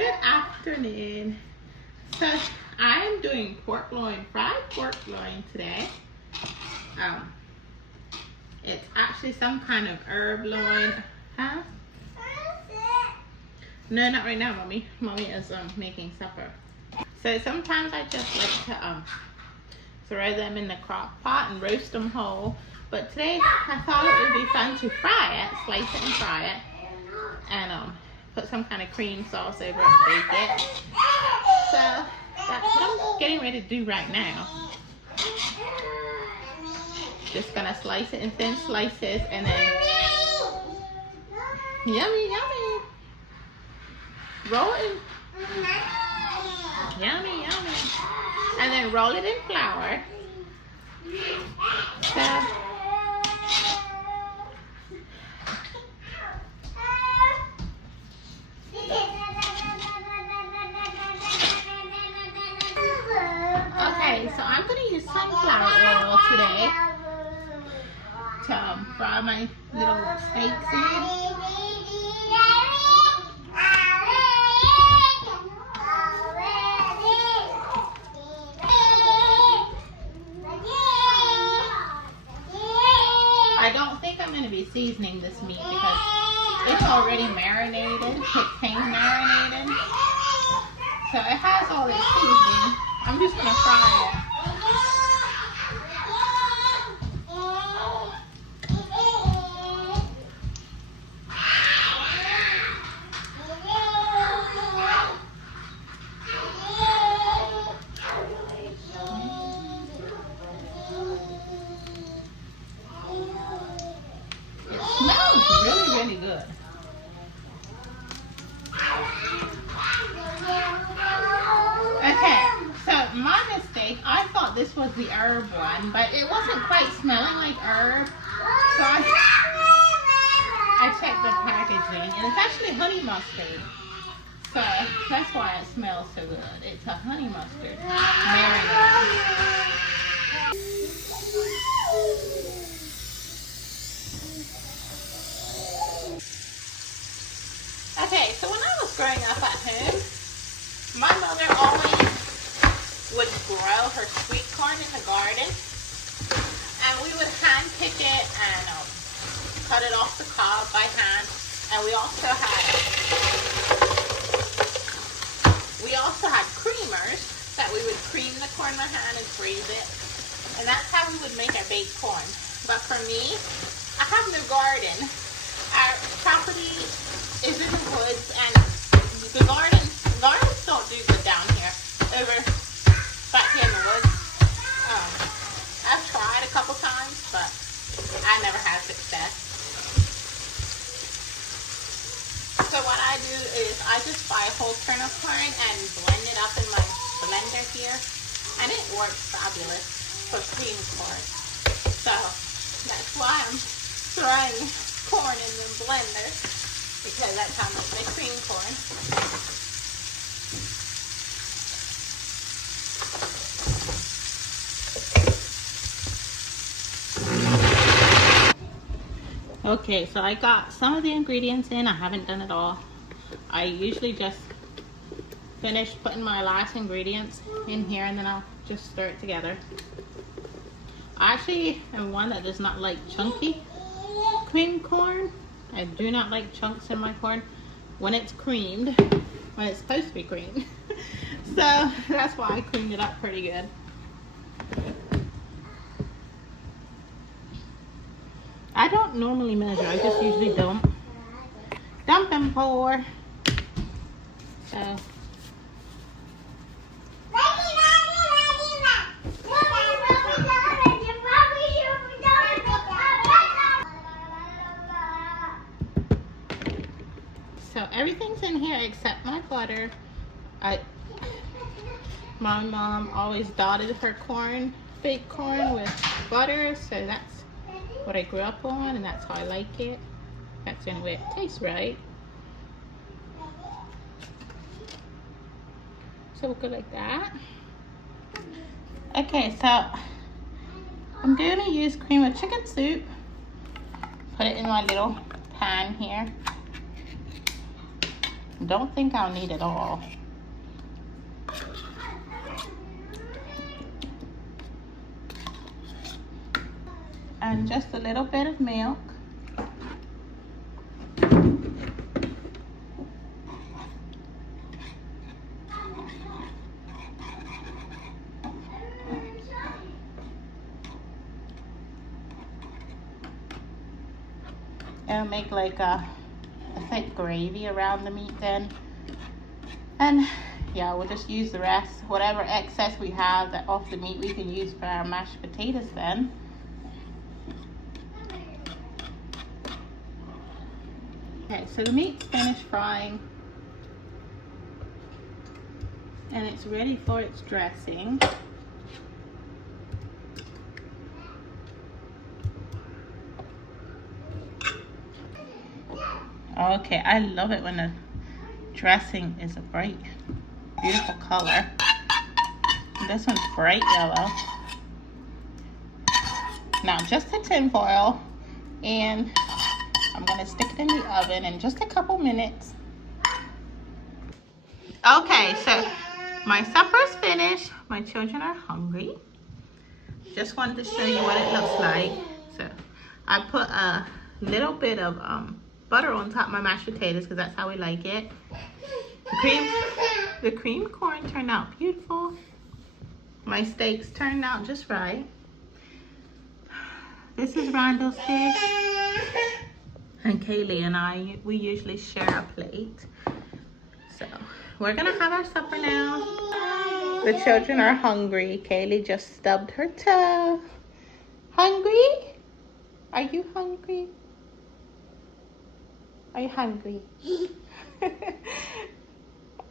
Good afternoon. So I am doing pork loin, fried pork loin today. It's actually some kind of herb loin. Huh? No, not right now, Mommy. Mommy is making supper. So sometimes I just like to throw them in the crock pot and roast them whole. But today I thought it would be fun to fry it, slice it and fry it, and put some kind of cream sauce over it, bake it. So that's what I'm getting ready to do right now. Just gonna slice it in thin slices and then yummy, yummy. Roll it in. Yummy, yummy. And then roll it in flour. So okay, so I'm gonna use sunflower oil today to fry my little steaks in. I don't think I'm going to be seasoning this meat because it's already marinated. It came marinated. So it has all its seasoning. I'm just going to fry it. Really good. Okay, so my mistake, I thought this was the herb one, but it wasn't quite smelling like herb. So I checked the packaging and it's actually honey mustard. So that's why it smells so good. It's a honey mustard marinade. Okay, so when I was growing up at home, my mother always would grow her sweet corn in the garden, and we would hand pick it and cut it off the cob by hand. And we also had creamers that we would cream the corn by hand and freeze it, and that's how we would make our baked corn. But for me, I have no garden. Our property is in the woods, and the gardens don't do good down here. Over back here in the woods. I've tried a couple times, but I never had success. So what I do is I just buy a whole kernel of corn and blend it up in my blender here, and it works fabulous for cream corn. So that's why I'm throwing corn in the blender, because that's how I make my cream corn. Okay, so I got some of the ingredients in. I haven't done it all. I usually just finish putting my last ingredients in here and then I'll just stir it together. I actually am one that does not like chunky cream corn. I do not like chunks in my corn when it's creamed, when it's supposed to be creamed. So that's why I creamed it up pretty good. I don't normally measure, I just usually dump and pour. So everything's in here except my butter. My mom always dotted her corn, baked corn, with butter, so that's what I grew up on, and that's how I like it. That's the only way it tastes right. So we'll go like that. Okay, so I'm going to use cream of chicken soup. Put it in my little pan here. Don't think I'll need it all. And just a little bit of milk. It'll make like a thick gravy around the meat then. And yeah, we'll just use the rest. Whatever excess we have that off the meat, we can use for our mashed potatoes then. Okay, so the meat's finished frying. And it's ready for its dressing. Okay, I love it when the dressing is a bright, beautiful color. This one's bright yellow. Now just the tin foil, and I'm gonna stick it in the oven in just a couple minutes. Okay, so my supper's finished. My children are hungry. Just wanted to show you what it looks like. So I put a little bit of butter on top of my mashed potatoes because that's how we like it. The creamed corn turned out beautiful. My steaks turned out just right. This is Randall's dish. And Kaylee and I, we usually share a plate. So we're gonna have our supper now. The children are hungry. Kaylee just stubbed her toe. Hungry? Are you hungry? Are you hungry?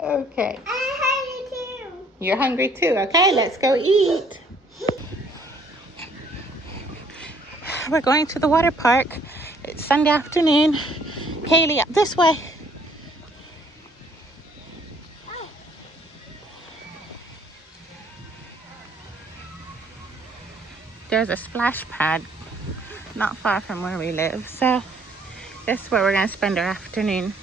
Okay. I'm hungry too. You're hungry too. Okay, let's go eat. We're going to the water park. It's Sunday afternoon. Kaylee, up this way. There's a splash pad not far from where we live, so that's where we're going to spend our afternoon.